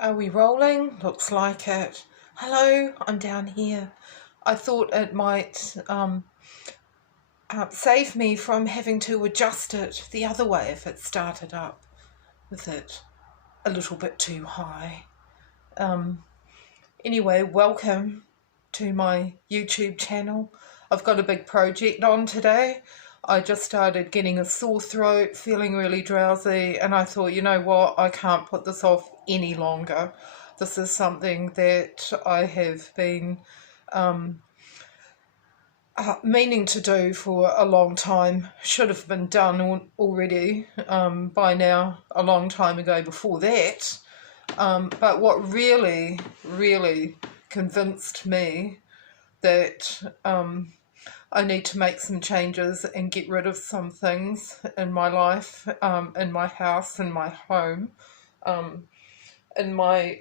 Are we rolling? Looks like it. Hello, I'm down here. I thought it might save me from having to adjust it the other way if it started up with it a little bit too high. Anyway, welcome to my YouTube channel. I've got a big project on today. I just started getting a sore throat, feeling really drowsy, and I thought, you know what, I can't put this off any longer. This is something that I have been meaning to do for a long time. Should have been done already by now, a long time ago before that. But what really convinced me that I need to make some changes and get rid of some things in my life, in my house, in my home, in my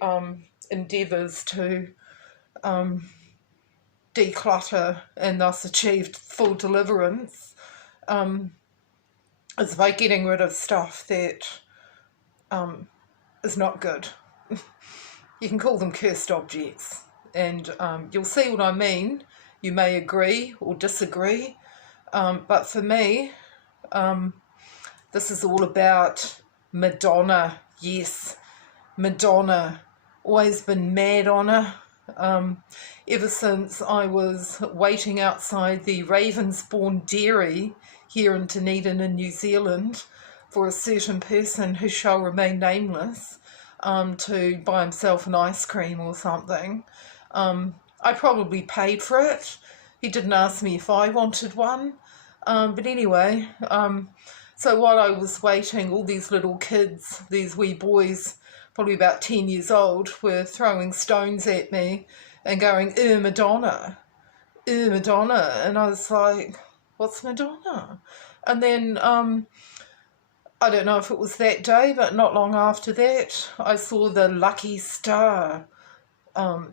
endeavours to declutter and thus achieve full deliverance, is by getting rid of stuff that is not good. You can call them cursed objects, and you'll see what I mean. You may agree or disagree, but for me, this is all about Madonna. Yes, Madonna. Always been mad on her. Ever since I was waiting outside the Ravensbourne Dairy here in Dunedin in New Zealand for a certain person who shall remain nameless to buy himself an ice cream or something. I probably paid for it. He didn't ask me if I wanted one. But anyway, so while I was waiting, all these little kids, these wee boys, probably about 10 years old, were throwing stones at me and going, Madonna, Madonna. And I was like, what's Madonna? And then, I don't know if it was that day, but not long after that, I saw the Lucky Star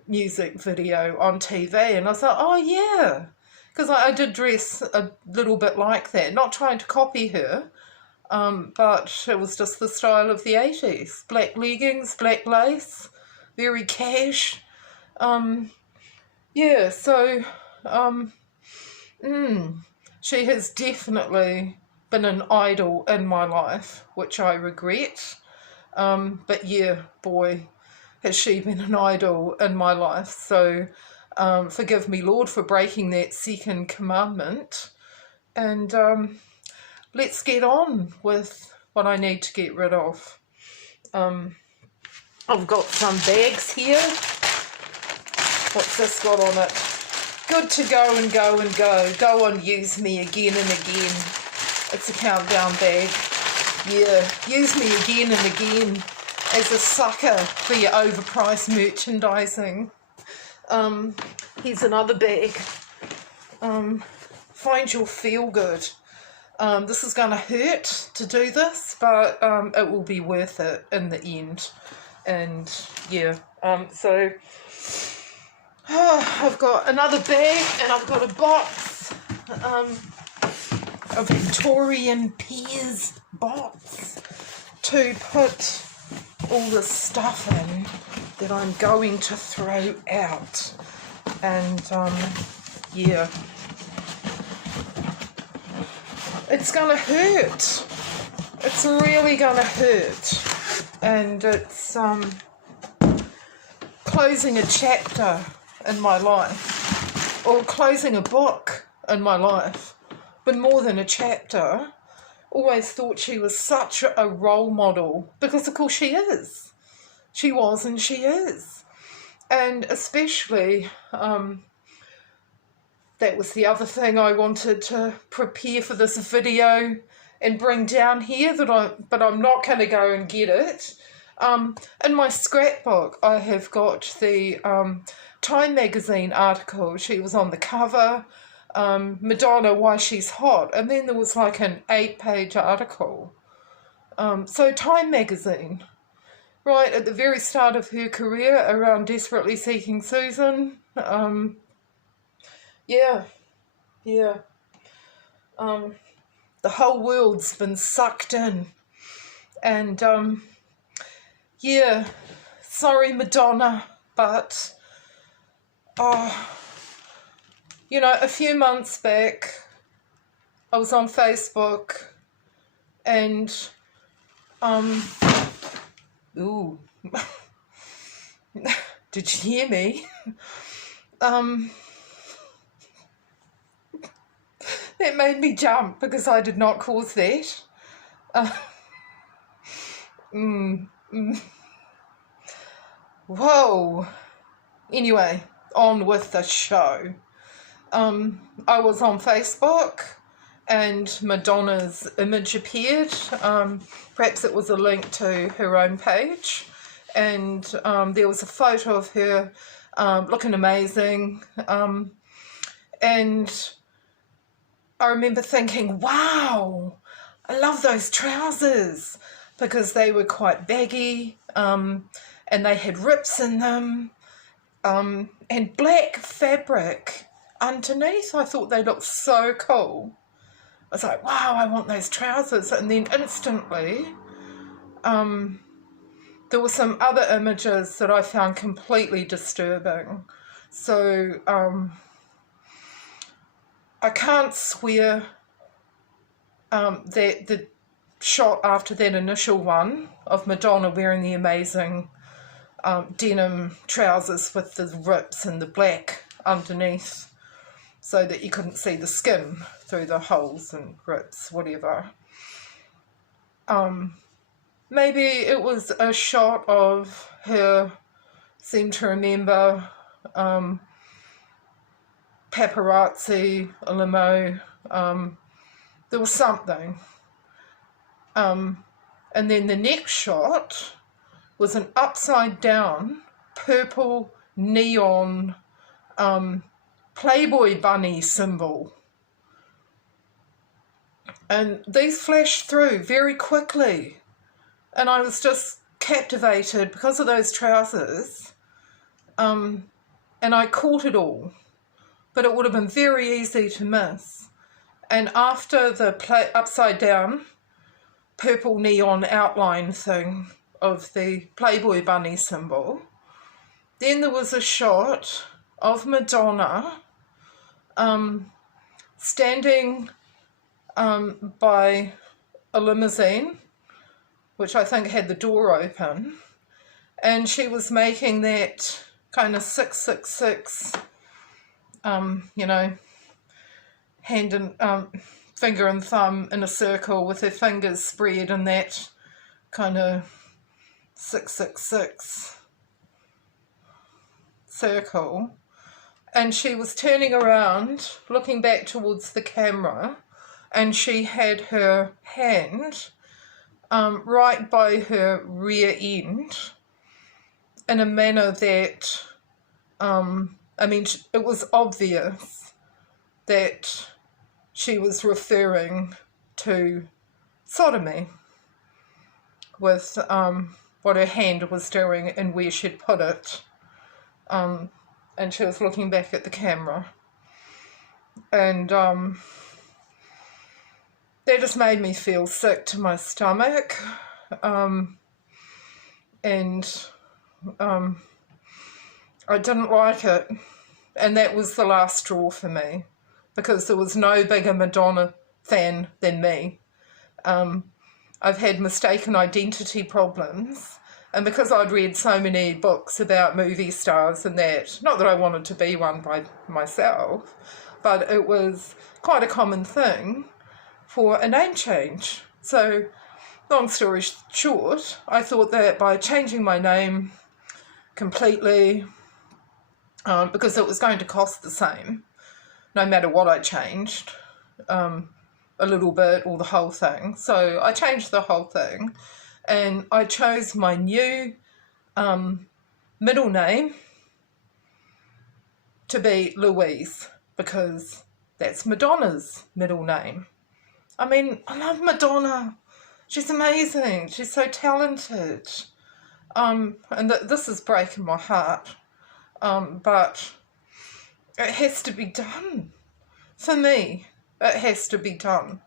music video on TV, and I was like, oh yeah, because I did dress a little bit like that, not trying to copy her, but it was just the style of the 80s. Black leggings, black lace, very cash. Yeah, so she has definitely been an idol in my life, which I regret. But yeah, boy, has she been an idol in my life. So forgive me, Lord, for breaking that second commandment. And let's get on with what I need to get rid of. I've got some bags here. What's this got on it? Good to go and go and go. Go on, use me again and again. It's a countdown bag. Yeah, use me again and again as a sucker for your overpriced merchandising. Here's another bag. Find your feel good. This is going to hurt to do this, but it will be worth it in the end. And yeah, so I've got another bag, and I've got a box, a Victorian Pears box to put all the stuff in that I'm going to throw out. And yeah, it's gonna hurt. It's really gonna hurt. And it's closing a chapter in my life, or closing a book in my life, but more than a chapter. Always thought she was such a role model, because of course she is. She was and she is. And especially, that was the other thing I wanted to prepare for this video and bring down here, but I'm not going to go and get it. In my scrapbook, I have got the Time magazine article. She was on the cover. Madonna, Why She's Hot, and then there was like an 8-page article. So Time magazine, right at the very start of her career, around Desperately Seeking Susan. Yeah. The whole world's been sucked in, and yeah, sorry, Madonna, but, you know, a few months back, I was on Facebook and, ooh, did you hear me? That made me jump because I did not cause that. Whoa. Anyway, on with the show. I was on Facebook and Madonna's image appeared. Perhaps it was a link to her own page. And there was a photo of her looking amazing. And I remember thinking, wow, I love those trousers, because they were quite baggy and they had rips in them, and black fabric underneath. I thought they looked so cool. I was like, wow, I want those trousers. And then instantly there were some other images that I found completely disturbing. So I can't swear that the shot after that initial one of Madonna wearing the amazing denim trousers with the rips and the black underneath so that you couldn't see the skin through the holes and rips, whatever. Maybe it was a shot of her, seem to remember, paparazzi, a limo, there was something. And then the next shot was an upside down purple neon Playboy bunny symbol. And these flashed through very quickly. And I was just captivated because of those trousers. And I caught it all. But it would have been very easy to miss. And after the upside down purple neon outline thing of the Playboy bunny symbol, then there was a shot of Madonna standing by a limousine, which I think had the door open, and she was making that kind of 666, you know, hand and finger and thumb in a circle with her fingers spread in that kind of 666 circle. And she was turning around, looking back towards the camera, and she had her hand right by her rear end in a manner that, I mean, it was obvious that she was referring to sodomy with what her hand was doing and where she'd put it. And she was looking back at the camera. And that just made me feel sick to my stomach. And I didn't like it. And that was the last straw for me, because there was no bigger Madonna fan than me. I've had mistaken identity problems. And because I'd read so many books about movie stars and that, not that I wanted to be one by myself, but it was quite a common thing for a name change. So, long story short, I thought that by changing my name completely, because it was going to cost the same, no matter what I changed, a little bit or the whole thing. So I changed the whole thing. And I chose my new middle name to be Louise, because that's Madonna's middle name. I mean, I love Madonna. She's amazing. She's so talented. And this is breaking my heart. But it has to be done. For me, it has to be done.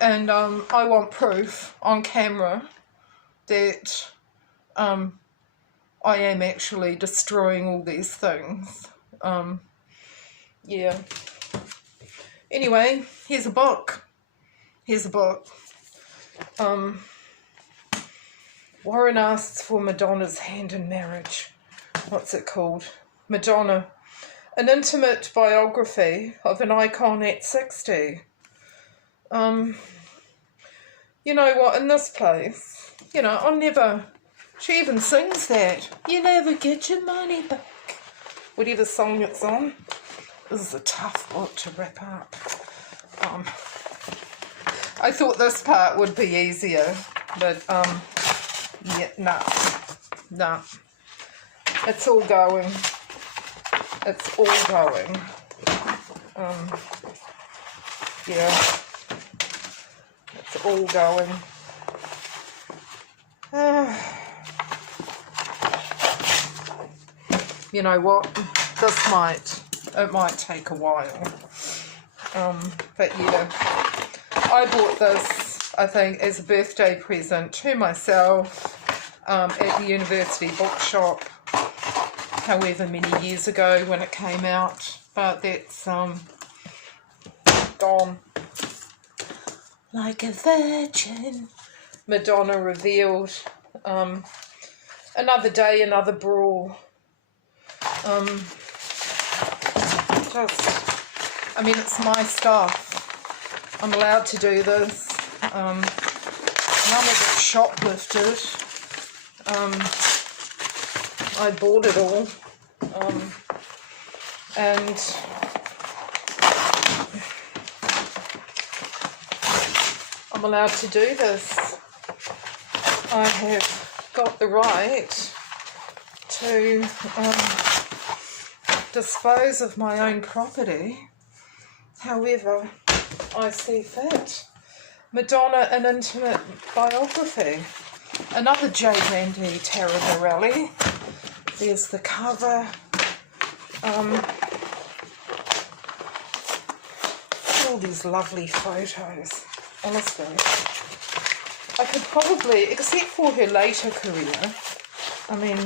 And I want proof on camera that I am actually destroying all these things. Yeah. Anyway, here's a book. Here's a book. Warren asks for Madonna's hand in marriage. What's it called? Madonna. An intimate biography of an icon at 60. You know what, in this place, you know, I'll never... She even sings that. You never get your money back. Whatever song it's on. This is a tough book to wrap up. I thought this part would be easier, but yeah, nah. It's all going. It's all going. Yeah. It's all going. You know what? It might take a while. But yeah, I bought this, I think, as a birthday present to myself at the university bookshop, however many years ago when it came out. But that's gone. Like a virgin. Madonna revealed. Another day, another brawl. I mean, it's my stuff. I'm allowed to do this. None of it shoplifted. I bought it all. And I'm allowed to do this. I have got the right to dispose of my own property however I see fit. Madonna, an intimate biography. Another J. Randy Taraborelli. There's the cover. All these lovely photos. Honestly, I could probably, except for her later career, I mean,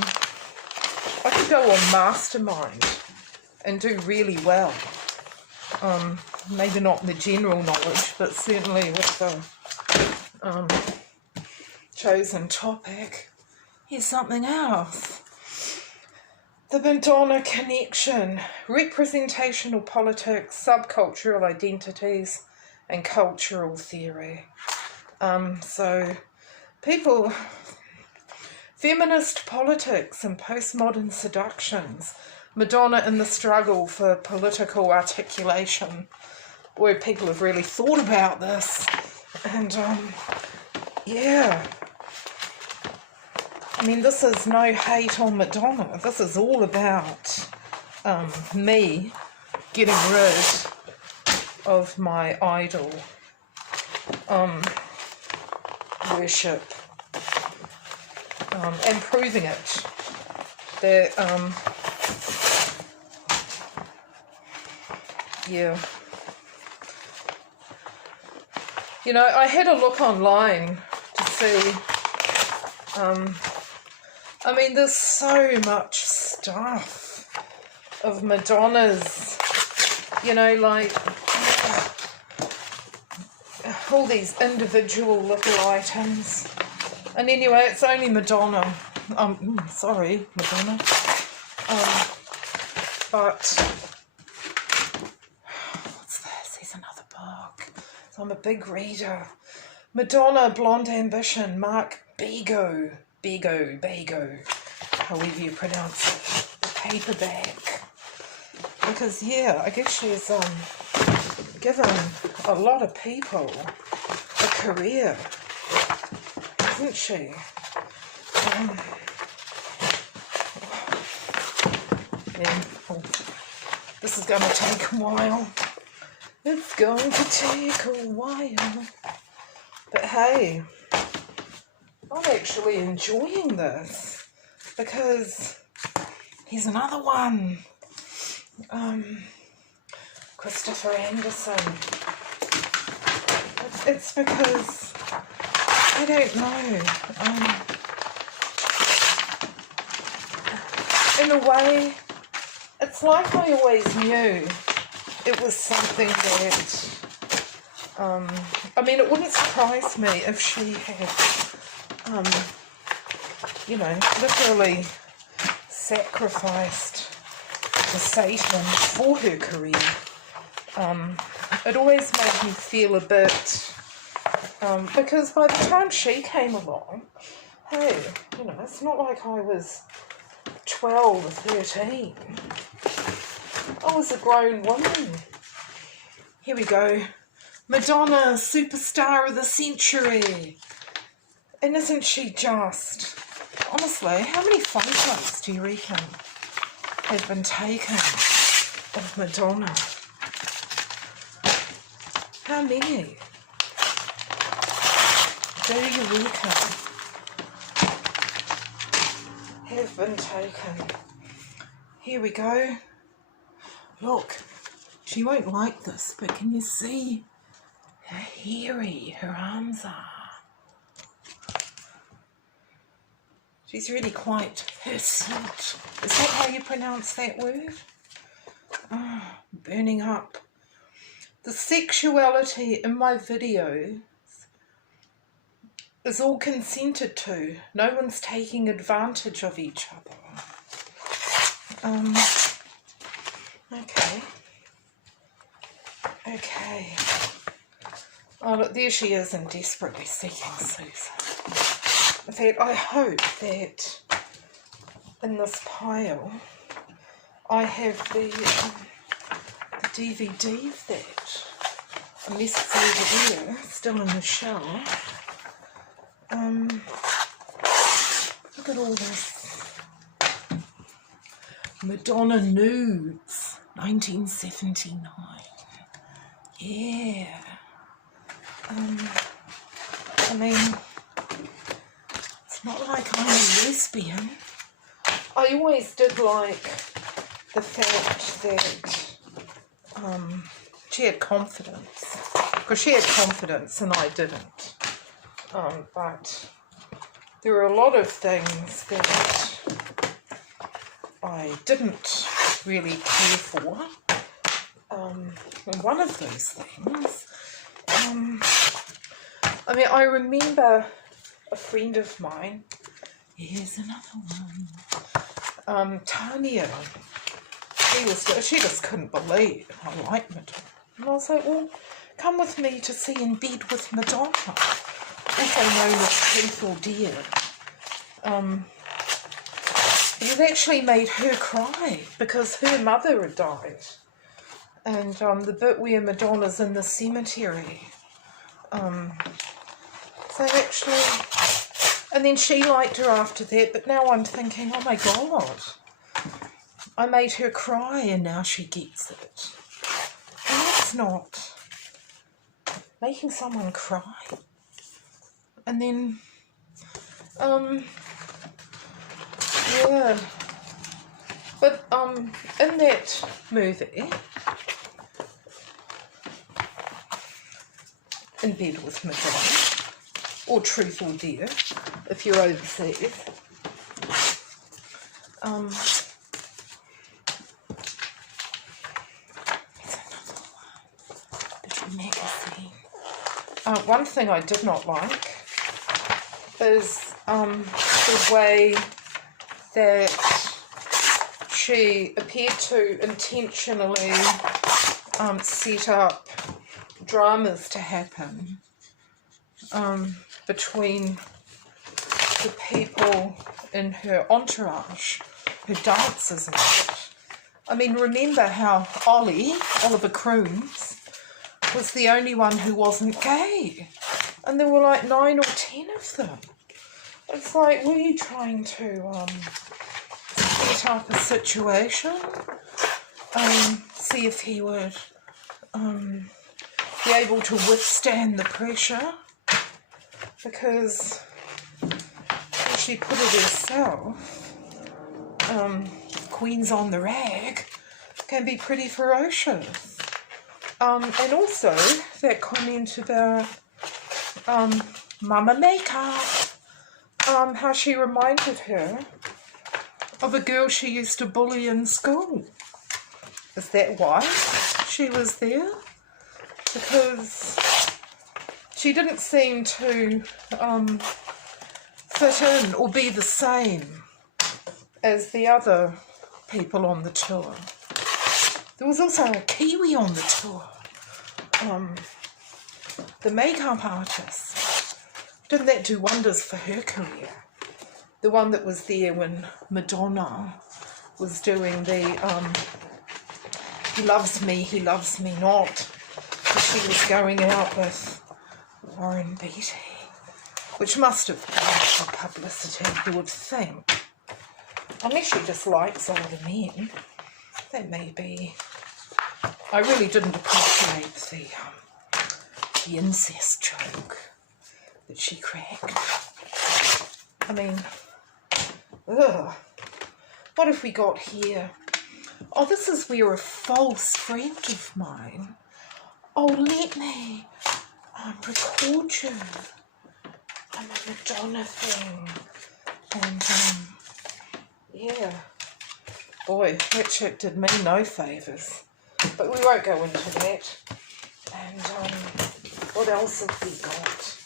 I could go on Mastermind and do really well. Maybe not in the general knowledge, but certainly with the chosen topic. Here's something else. The Madonna connection, representational politics, subcultural identities, and cultural theory. So people, feminist politics and postmodern seductions, Madonna in the struggle for political articulation, where people have really thought about this. And yeah, I mean, this is no hate on Madonna. This is all about me getting rid of my idol worship and proving it that yeah, you know, I had a look online to see I mean, there's so much stuff of Madonna's, you know, like all these individual little items. And anyway, it's only Madonna. Sorry, Madonna. But what's this? Here's another book. So I'm a big reader. Madonna, Blonde Ambition, Mark Bego, however you pronounce it. The paperback. Because yeah, I guess she's given a lot of people a career, isn't she? This is going to take a while. It's going to take a while. But hey, I'm actually enjoying this because here's another one. Christopher Anderson. It's because I don't know. in a way, it's like I always knew it was something that, I mean, it wouldn't surprise me if she had, you know, literally sacrificed to Satan for her career. It always made me feel a bit, because by the time she came along, hey, you know, it's not like I was 12 or 13. I was a grown woman. Here we go. Madonna, superstar of the century. And isn't she just... Honestly, how many photos do you reckon have been taken of Madonna? How many do you reckon have been taken? Here we go. Look, she won't like this, but can you see how hairy her arms are? She's really quite hirsute. Is that how you pronounce that word? Oh, burning up. The sexuality in my videos is all consented to. No one's taking advantage of each other. Okay. Oh, look, there she is and desperately seeking Susan. In fact, I hope that in this pile I have the DVD of that. Unless it's over there, still in the shell. Look at all this. Madonna nudes, 1979. Yeah. I mean, it's not like I'm a lesbian. I always did like the fact that she had confidence. Because she had confidence and I didn't. But there were a lot of things that I didn't really care for. And one of those things, I mean, I remember a friend of mine, here's another one, Tanya, she just couldn't believe I liked Madonna. And I was like, well, come with me to see In Bed with Madonna, also known as Truth or Dare. It actually made her cry because her mother had died. And the bit where Madonna's in the cemetery. So actually, and then she liked her after that, but now I'm thinking, oh my God, I made her cry and now she gets it. And that's not making someone cry. And then, yeah, but in that movie, In Bed with Madonna, or Truth or Dare, if you're overseas, magazine. One thing I did not like is the way that she appeared to intentionally set up dramas to happen between the people in her entourage, her dancers and that. I mean, remember how Oliver Crooms, was the only one who wasn't gay. And there were like 9 or 10 of them. It's like, were you trying to set up a situation? See if he would be able to withstand the pressure? Because as she put it herself, Queens on the Rag can be pretty ferocious. And also that comment about Mama Makeup, how she reminded her of a girl she used to bully in school. Is that why she was there? Because she didn't seem to fit in or be the same as the other people on the tour. There was also a Kiwi on the tour. The makeup artist. Didn't that do wonders for her career? The one that was there when Madonna was doing the he loves me not. She was going out with Warren Beatty, which must have been for publicity, you would think. Unless she just likes older men. That may be. I really didn't appreciate the incest joke that she cracked. I mean, ugh. What have we got here? Oh, this is where a false friend of mine. Oh, let me record you. I'm a Madonna thing. And, yeah. Boy, that chick did me no favours. But we won't go into that. And, what else have we got?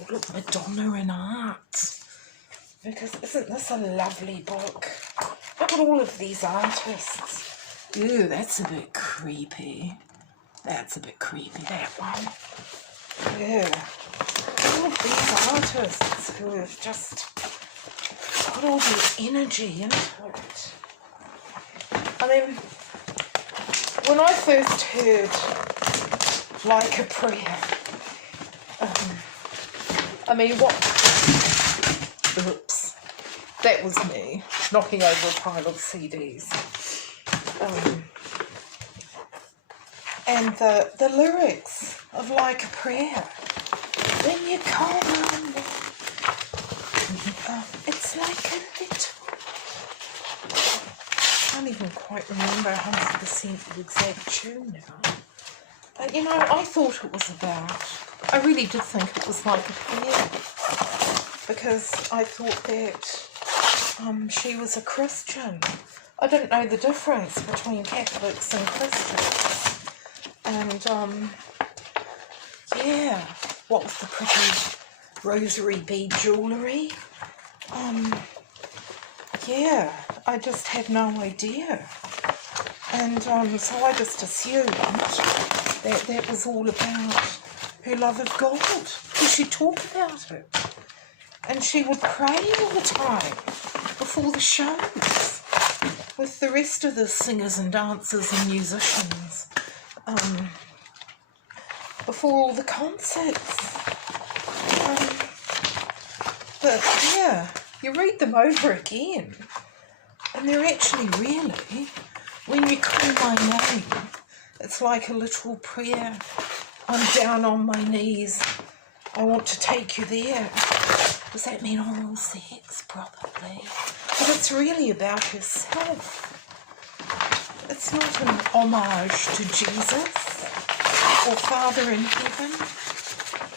Oh, look, Madonna in art. Because isn't this a lovely book? Look at all of these artists. Ew, that's a bit creepy. That's a bit creepy, that one. Yeah. All of these artists who have just put all their energy into it. I mean, when I first heard Like a Prayer, I mean, what... Oops. That was me knocking over a pile of CDs. And the lyrics of Like a Prayer. When you call my name, it's like a little... I can't even quite remember 100% the exact tune now. But, you know, I thought it was about... I really did think it was like a prayer. Because I thought that she was a Christian. I didn't know the difference between Catholics and Christians. And, yeah, what with the pretty rosary bead jewellery. Yeah, I just had no idea. And so I just assumed that that was all about her love of God. Because she'd talk about it. And she would pray all the time before the shows with the rest of the singers and dancers and musicians. Before all the concerts. But yeah, you read them over again and they're actually really, when you call my name, it's like a little prayer. I'm down on my knees. I want to take you there. Does that mean oral sex? Probably. But it's really about herself. It's not an homage to Jesus or Father in heaven.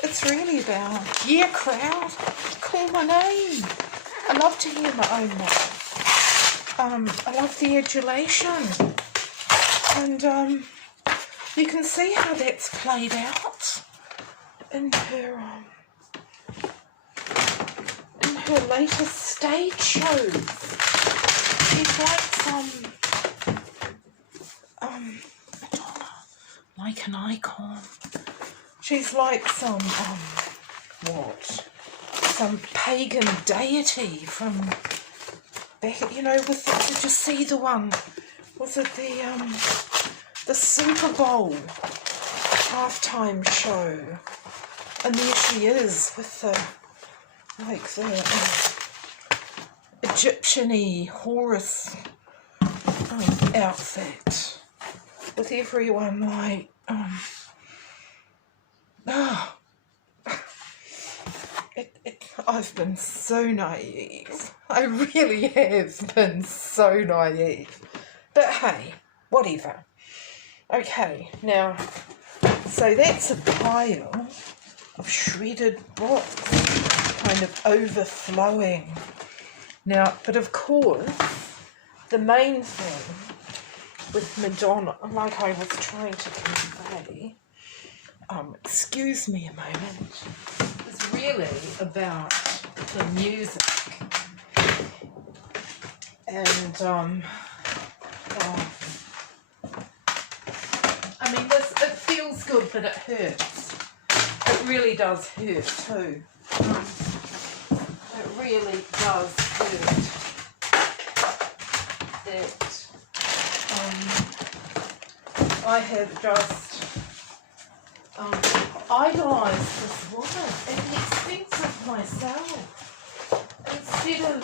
It's really about, yeah, crowd, call my name. I love to hear my own name. I love the adulation. And you can see how that's played out in her latest stage shows. She's like some Madonna, like an icon. She's like some some pagan deity from back, you know, with the, did you see the one? Was it the Super Bowl halftime show? And there she is with the Egyptian-y Horus outfit, with everyone like I've been so naive. I really have been so naive. But hey, whatever. Okay, now, so that's a pile of shredded books, kind of overflowing. Now, but of course, the main thing with Madonna, like I was trying to convey, excuse me a moment, is really about the music. And, I mean, it feels good, but it hurts. It really does hurt too. It really does hurt that I have just idolised this woman at the expense of myself. Instead of,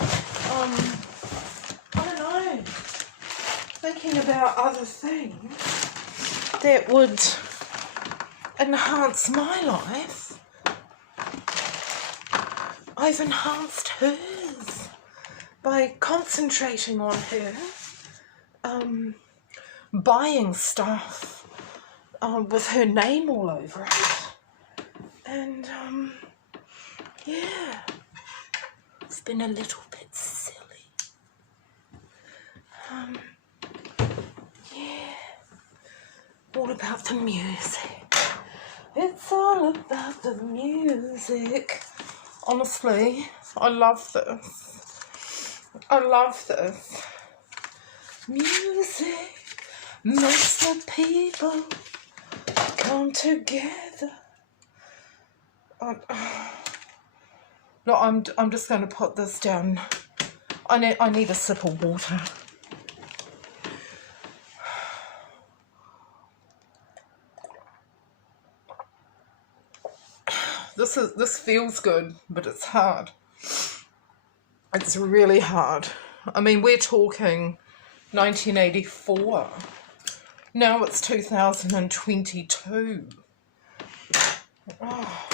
I don't know, thinking about other things that would enhance my life, I've enhanced hers by concentrating on her, buying stuff with her name all over it, and yeah, it's been a little bit silly. Yeah, all about the music. It's all about the music. Honestly, I love this. I love this. Music makes the people come together. No, I'm just going to put this down. I need a sip of water. This feels good, but it's hard. It's really hard. I mean, we're talking 1984. Now it's 2022. Oh.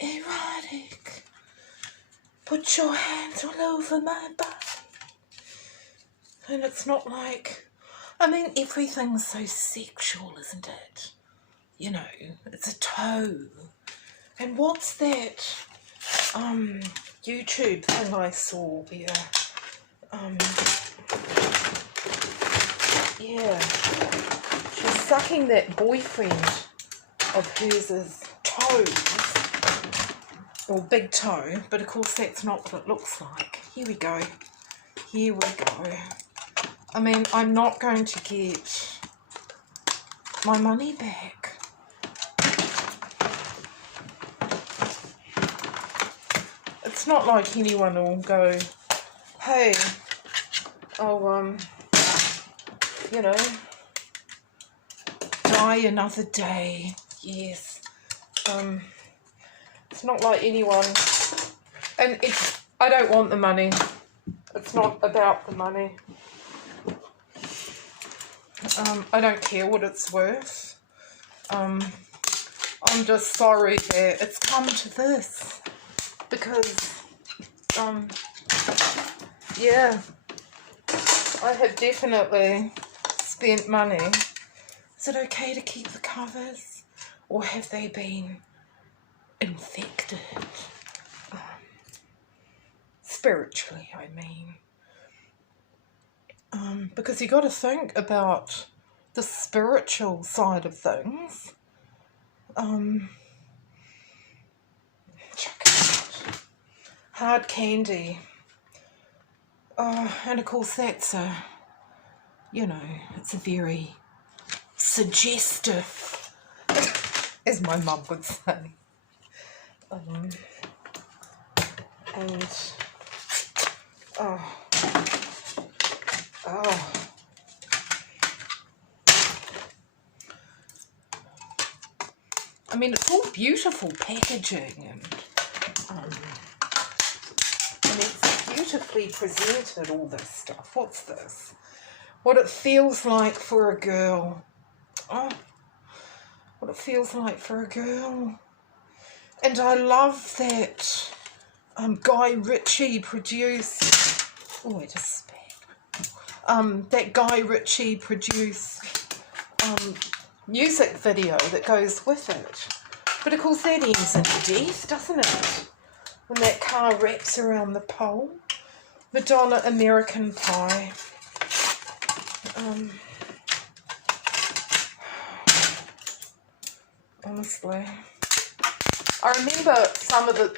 Erotic. Put your hands all over my body. And it's not like, I mean, everything's so sexual, isn't it? You know, it's a toe. And what's that YouTube thing I saw where, yeah, she's sucking that boyfriend of hers' toes, or big toe, but of course that's not what it looks like. Here we go. Here we go. I mean, I'm not going to get my money back. It's not like anyone will go, hey, oh, you know, die another day. Yes. It's not like anyone, and I don't want the money. It's not about the money. I don't care what it's worth. I'm just sorry that it's come to this, because, yeah, I have definitely spent money. Is it okay to keep the covers, or have they been infected? Spiritually, I mean. Because you got to think about the spiritual side of things. Check it out. Hard candy. And of course that's a, you know, it's a very suggestive, as my mum would say. And, oh. I mean, it's all beautiful packaging, and it's beautifully presented, all this stuff. What's this? What it feels like for a girl. Oh, what it feels like for a girl. And I love that Guy Ritchie produced, oh, I just spat. That Guy Ritchie produced music video that goes with it. But of course that ends in death, doesn't it? when that car wraps around the pole. Madonna, American Pie. Honestly, I remember some of the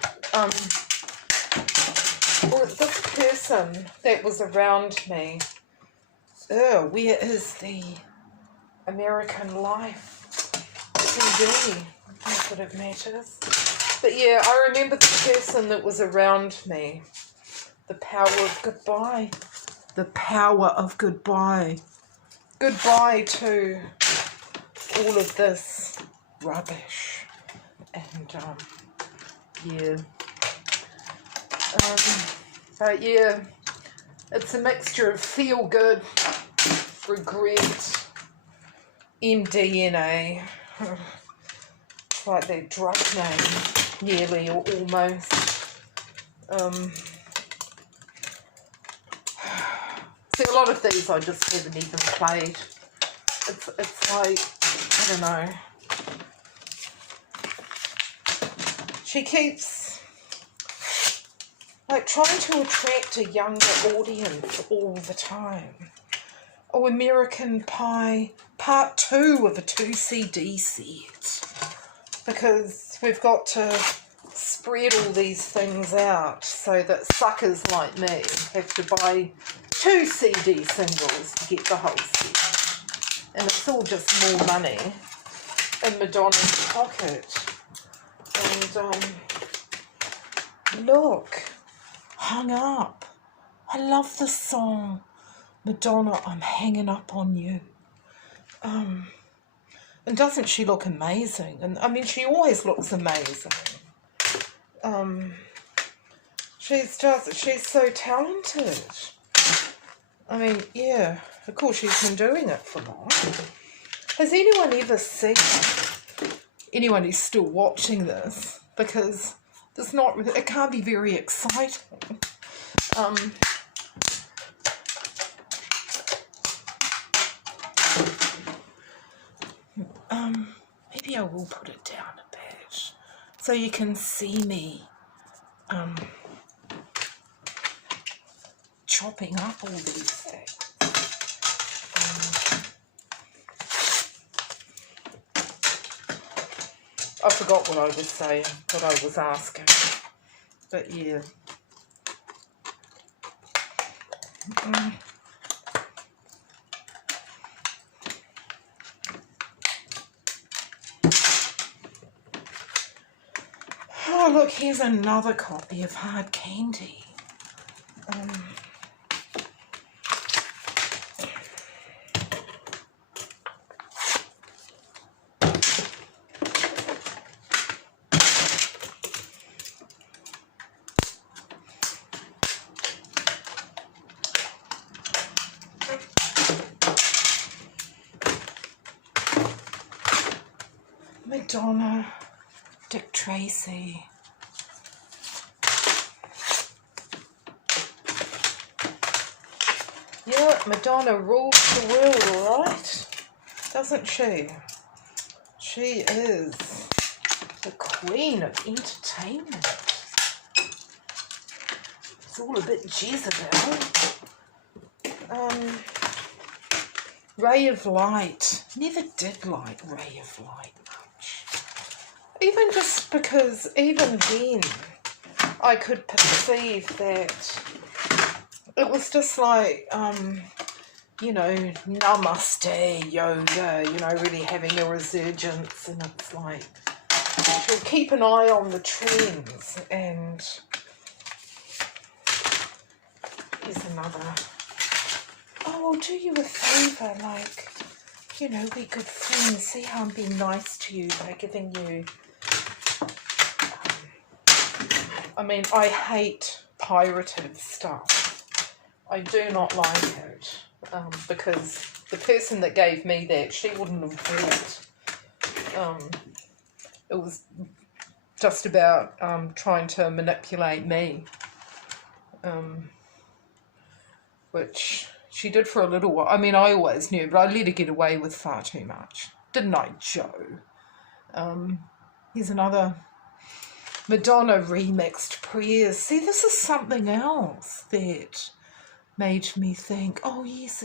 this person that was around me. Oh, where is the American Life CD? Not that it matters. But yeah, I remember the person that was around me. The power of goodbye. The power of goodbye. Goodbye to all of this rubbish. And yeah. But yeah, it's a mixture of feel good, regret, MDNA. It's like their drug name, nearly or almost. See, a lot of these I just haven't even played. It's like, I don't know. She keeps like trying to attract a younger audience all the time. Oh, American Pie Part 2 of a 2 CD set. Because we've got to spread all these things out so that suckers like me have to buy 2 CD singles to get the whole set. And it's all just more money in Madonna's pocket. And look, Hung Up. I love this song. Madonna, I'm hanging up on you. And doesn't she look amazing? And I mean, she always looks amazing. She's so talented. I mean, yeah, of course she's been doing it for long. Has anyone ever seen anyone who's still watching this? Because there's not, it can't be very exciting. Maybe I will put it down a bit so you can see me chopping up all these things. I forgot what I was saying, what I was asking, but yeah. Oh, look, here's another copy of Hard Candy. Madonna, Dick Tracy. Yeah, Madonna rules the world, alright? Doesn't she? She is the queen of entertainment. It's all a bit Jezebel. Ray of Light. Never did like Ray of Light much. Even just because even then I could perceive that it was just like, you know, namaste yoga, you know, really having a resurgence, and it's like, she'll keep an eye on the trends. And here's another. Oh, I'll do you a favour, like, you know, be good friends. See how I'm being nice to you by giving you, I mean, I hate pirated stuff. I do not like it, because the person that gave me that, she wouldn't have bought. It was just about trying to manipulate me, which she did for a little while. I mean, I always knew, but I let her get away with far too much. Didn't I, Joe? Here's another Madonna remixed prayers. See, this is something else that made me think, oh yes,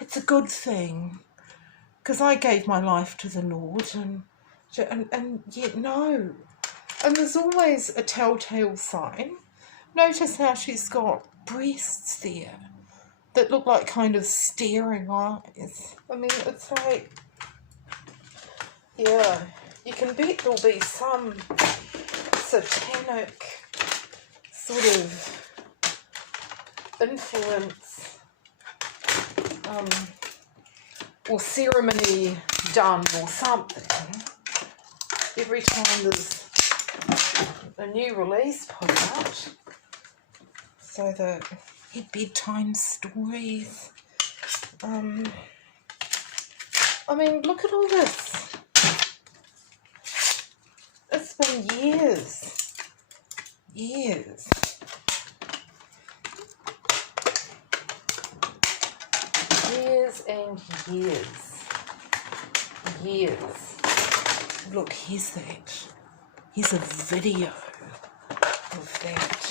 it's a good thing, because I gave my life to the Lord, and yet no. And there's always a telltale sign. Notice how she's got breasts there that look like kind of staring eyes. I mean, it's like, yeah, you can bet there'll be some satanic sort of influence or ceremony done or something every time there's a new release put out. So that bedtime stories. I mean, look at all this. It's been years. Years. Years and years. Years. Look, here's that. Here's a video of that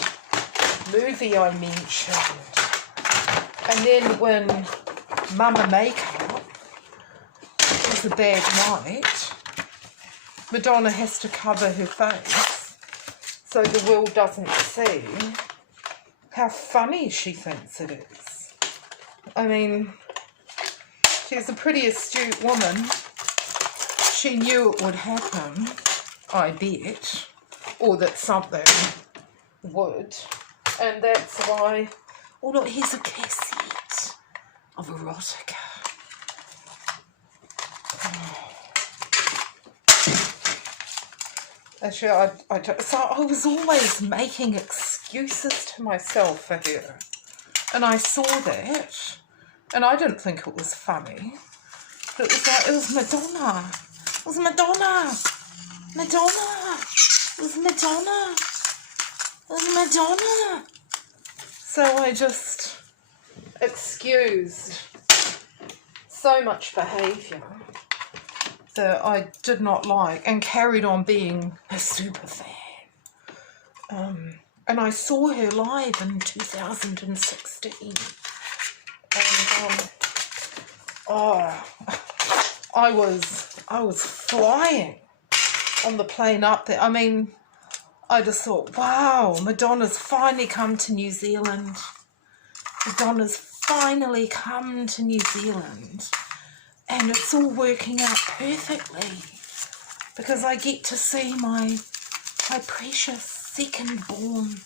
movie I mentioned. And then when Mama Makeup has a bad night, Madonna has to cover her face so the world doesn't see how funny she thinks it is. I mean, she's a pretty astute woman. She knew it would happen, I bet, or that something would. And that's why, oh look, here's a cassette of erotica. Actually, so I was always making excuses to myself for her. And I saw that, and I didn't think it was funny. But it was like, it was Madonna. It was Madonna. Madonna. It was Madonna. It was Madonna. So I just excused so much behaviour that I did not like and carried on being a super fan. And I saw her live in 2016. And I was flying on the plane up there. I mean, I just thought, wow, Madonna's finally come to New Zealand. Madonna's finally come to New Zealand. And it's all working out perfectly. Because I get to see my precious second-born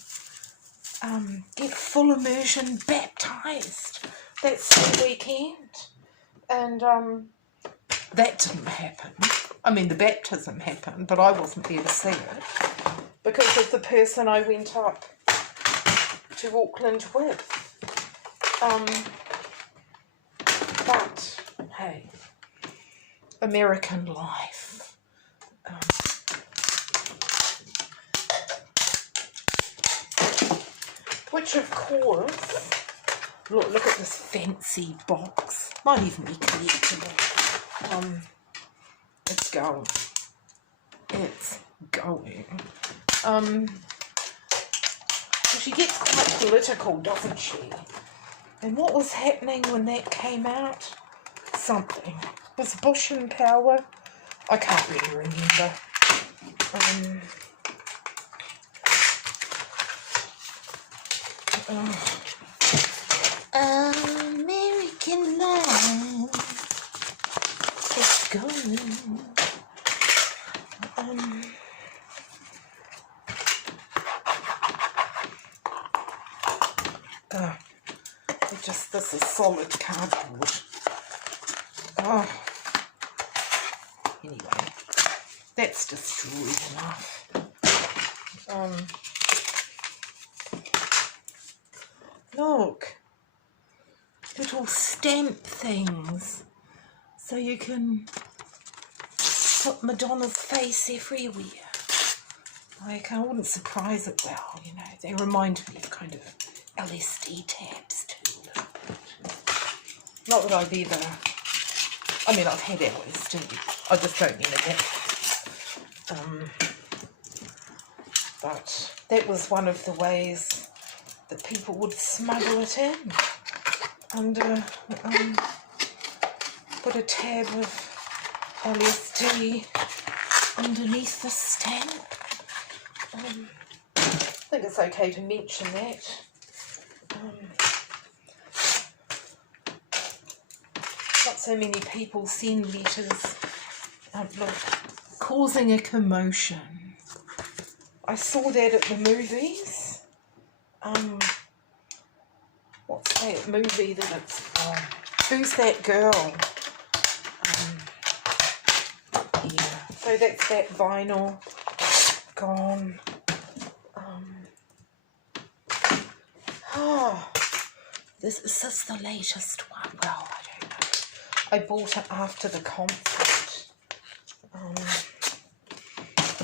get full immersion baptised. That's the weekend. And that didn't happen. I mean, the baptism happened, but I wasn't there to see it because of the person I went up to Auckland with. But, hey, American life. Which, of course, look at this fancy box. Might even be collectible. It's going. It's going. She gets quite political, doesn't she? And what was happening when that came out? Something. Was Bush in power? I can't really remember. American life is going. This is solid cardboard. Anyway, that's destroyed enough. Look, little stamp things, so you can put Madonna's face everywhere. Like, I wouldn't surprise it well, you know. They remind me of kind of LSD tabs too. Not that I've ever, I mean, I've had LSD, I just don't need it. But that was one of the ways that people would smuggle it in under, put a tab of LSD underneath the stamp. I think it's okay to mention that. Not so many people send letters, look, causing a commotion. I saw that at the movies. What's that movie that it's from? Who's That Girl? Yeah, so that's that vinyl gone. Is this the latest one? Well, I don't know. I bought it after the concert.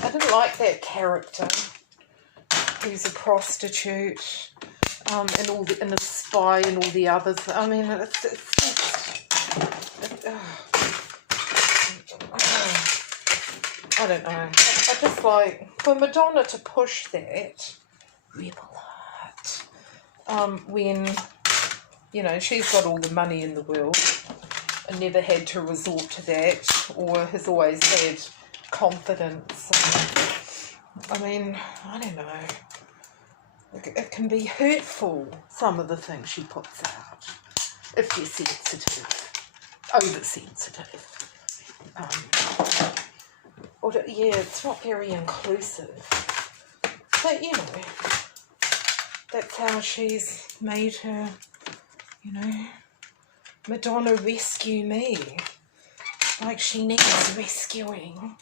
I didn't like that character who's a prostitute, and a spy and all the others. I mean, it's just, I don't know. I just like for Madonna to push that rebel heart, when she's got all the money in the world and never had to resort to that, or has always had confidence. I mean, I don't know. It can be hurtful, some of the things she puts out, if you're sensitive, oversensitive. It's not very inclusive. But, that's how she's made her, Madonna rescue me. Like she needs rescuing.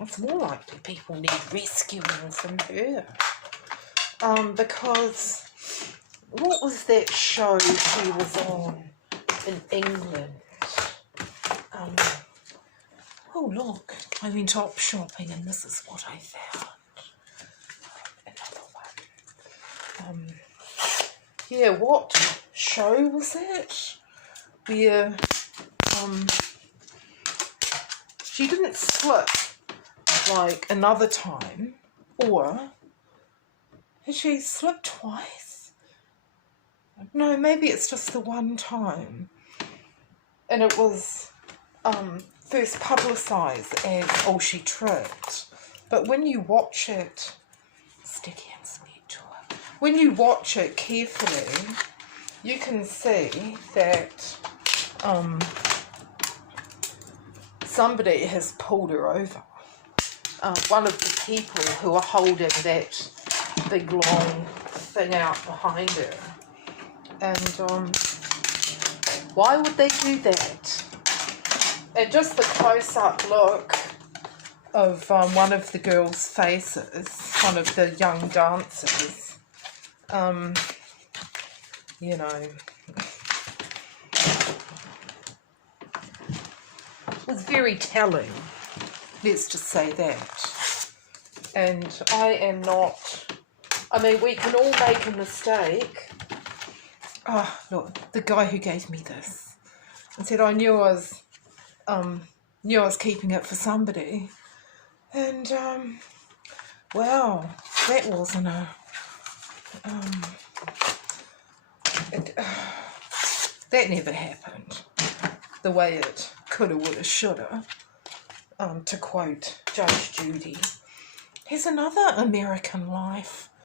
It's more likely people need rescuing from her. Because what was that show she was on in England? Oh look, I went op shopping and this is what I found. Another one. What show was it? Where she didn't slip like another time, or has she slipped twice? No, maybe it's just the one time. And it was first publicised as, she tripped. But when you watch it, sticky and sweet to it. When you watch it carefully, you can see that somebody has pulled her over. One of the people who are holding that big long thing out behind her. And why would they do that? And just the close-up look of one of the girls' faces, one of the young dancers, was very telling. Let's just say that. And I am not... we can all make a mistake. Look, the guy who gave me this and said I knew I was keeping it for somebody. And, well, that wasn't that never happened the way it coulda, woulda, shoulda. To quote Judge Judy, here's another American life